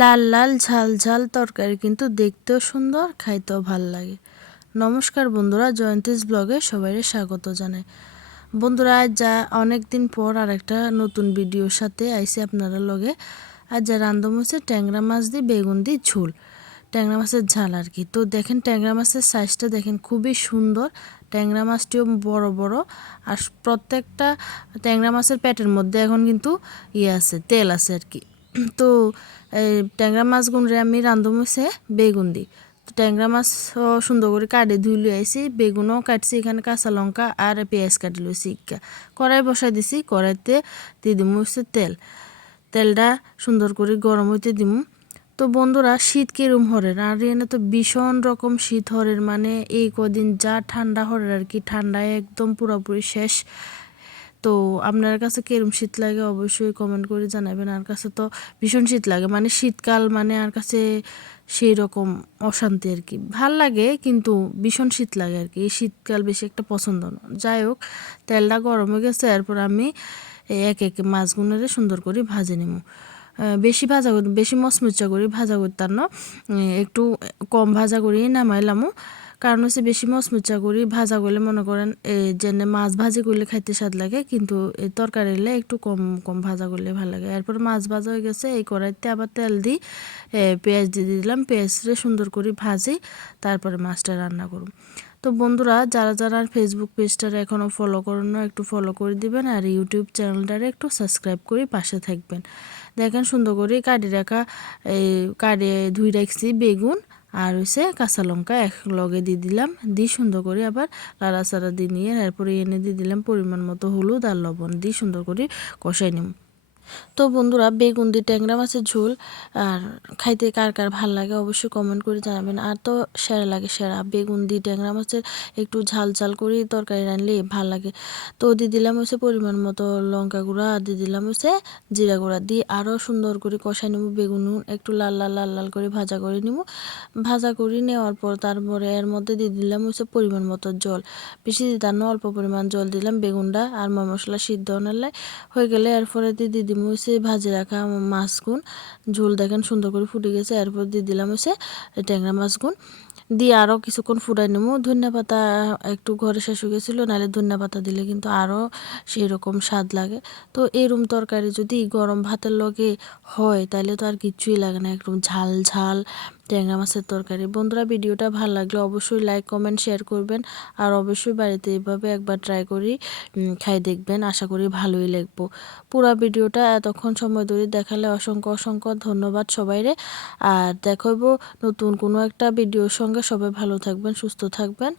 লাল লাল ঝাল ঝাল তরকারি কিন্তু দেখতেও সুন্দর, খাইতেও ভাল লাগে। নমস্কার বন্ধুরা, জয়ন্তীস ব্লগে সবাই স্বাগত জানাই। বন্ধুরা, আজ যা অনেক দিন পর আরেকটা নতুন ভিডিওর সাথে আইসি আপনারা লগে। আজ যা রান্ধম হচ্ছে ট্যাংরা মাছ দিয়ে বেগুন দিয়ে ঝোল, ট্যাংরা মাছের ঝাল আর কি। তো দেখেন ট্যাংরা মাছের সাইজটা দেখেন খুবই সুন্দর। ট্যাংরা মাছটিও বড় বড়, আর প্রত্যেকটা ট্যাংরা মাছের পেটের মধ্যে এখন কিন্তু আছে, তেল আছে আর কি। তো এই ট্যাংরা মাছগুনরে আমি রান্ধম হচ্ছে বেগুন দিই। তো ট্যাংরা মাছ সুন্দর করে কাটে ধুই লই আইছি, বেগুনও কাটছি, এখানে কাঁচা লঙ্কা আর পেঁয়াজ কাটি লইছি। কড়াই বসাই দিছি, কড়াইতে দিয়ে দিমু হচ্ছে তেলটা সুন্দর করে গরম হইতে দিমু। তো বন্ধুরা, শীত কিরম হরের আর এনে তো ভীষণ রকম শীত হরের, মানে এই কদিন যা ঠান্ডা হরের আর কি, ঠান্ডায় একদম পুরোপুরি শেষ। তো আপনার কাছে কিরম শীত লাগে অবশ্যই কমেন্ট করে জানাবেন। আর কাছে তো ভীষণ শীত লাগে, মানে শীতকাল মানে আর কাছে সেই রকম অশান্তি আর কি, ভাল লাগে কিন্তু ভীষণ শীত লাগে আর কি। এই শীতকাল বেশি একটা পছন্দ না। যাই হোক, তেলটা গরম হয়ে গেছে, এরপর আমি এক এক মাছগুলোরে সুন্দর করে ভাজে নিব। বেশি ভাজা করি, বেশি মচমচা করি ভাজা করতাম না, একটু কম ভাজা করি নামাইলামও। কারণ হচ্ছে বেশি মচমচা করি ভাজা করলে মনে করেন যেন মাছ ভাজি করলে খাইতে স্বাদ লাগে, কিন্তু এই তরকারি হলে একটু কম কম ভাজা করলে ভালো লাগে। এরপর মাছ ভাজা হয়ে গেছে, এই কড়াইতে আবার তেল দিই, পেঁয়াজ দিয়ে দিলাম, পেঁয়াজটা সুন্দর করে ভাজি, তারপরে মাছটা রান্না করুন। তো বন্ধুরা, যারা যারা ফেসবুক পেজটারে এখনও ফলো করেন না, একটু ফলো করে দিবেন, আর ইউটিউব চ্যানেলটারে একটু সাবস্ক্রাইব করে পাশে থাকবেন। দেখেন সুন্দর করে কাটি রাখা, এই কাটে ধুই রাখছি বেগুন আর হচ্ছে কাঁচা লঙ্কা এক লগে দিয়ে দিলাম, দিয়ে সুন্দর করে আবার লাড়াচাড়া দিয়ে নিয়ে এরপরে এনে দিয়ে দিলাম পরিমাণ মতো হলুদ আর লবণ, দিয়ে সুন্দর করে কষাই নিম। তো বন্ধুরা, বেগুন দিয়ে ট্যাংরা মাছের ঝোল আর খাইতে কার কার ভাল লাগে অবশ্যই কমেন্ট করে জানাবেন। আর তো সেরা লাগে, সেরা বেগুন দিয়ে ট্যাংরা মাছের একটু ঝাল ঝাল করে তরকারি রানলে ভাল লাগে। তো দিয়ে দিলাম হচ্ছে পরিমাণ মতো লঙ্কা গুঁড়া, আর দিয়ে দিলাম হচ্ছে জিরা গুঁড়া, দিয়ে আরও সুন্দর করে কষাই নেবো। বেগুন একটু লাল লাল লাল লাল করে ভাজা করে নেব। ভাজা করে নেওয়ার পর তারপরে এর মধ্যে দিয়ে দিলাম হচ্ছে পরিমাণ মতো জল, বেশি দিতাম না, অল্প পরিমাণ জল দিলাম। বেগুনটা আর মশলা সিদ্ধ হয়ে গেলে এরপরে দিয়ে দিলাম হচ্ছে ভাজে রাখা মাছগুন, ঝোল দেখেন সুন্দর করে ফুটে গেছে। এরপর দিয়ে দিলাম হচ্ছে ট্যাংরা মাছগুন, দিয়ে আরও কিছুক্ষণ ফুটাই নেবো। ধনিয়া পাতা একটু ঘরে শেষ হয়ে গেছিলো, নাহলে ধনিয়া পাতা দিলে কিন্তু আরও সেই রকম স্বাদ লাগে। তো এরম তরকারি যদি গরম ভাতের লগে হয় তাহলে তো আর কিচ্ছুই লাগে না, একদম ঝাল ঝাল ট্যাংরা মাছের তরকারি। বন্ধুরা, ভিডিওটা ভালো লাগলে অবশ্যই লাইক কমেন্ট শেয়ার করবেন, আর অবশ্যই বাড়িতে এইভাবে একবার ট্রাই করি খাই দেখবেন, আশা করি ভালোই লাগবো। পুরো ভিডিওটা এতক্ষণ সময় ধরে দেখালে অসংখ্য অসংখ্য ধন্যবাদ সবাইরে। আর দেখাবো নতুন কোনো একটা ভিডিওর সঙ্গে। সবাই ভালো থাকবেন, সুস্থ থাকবেন।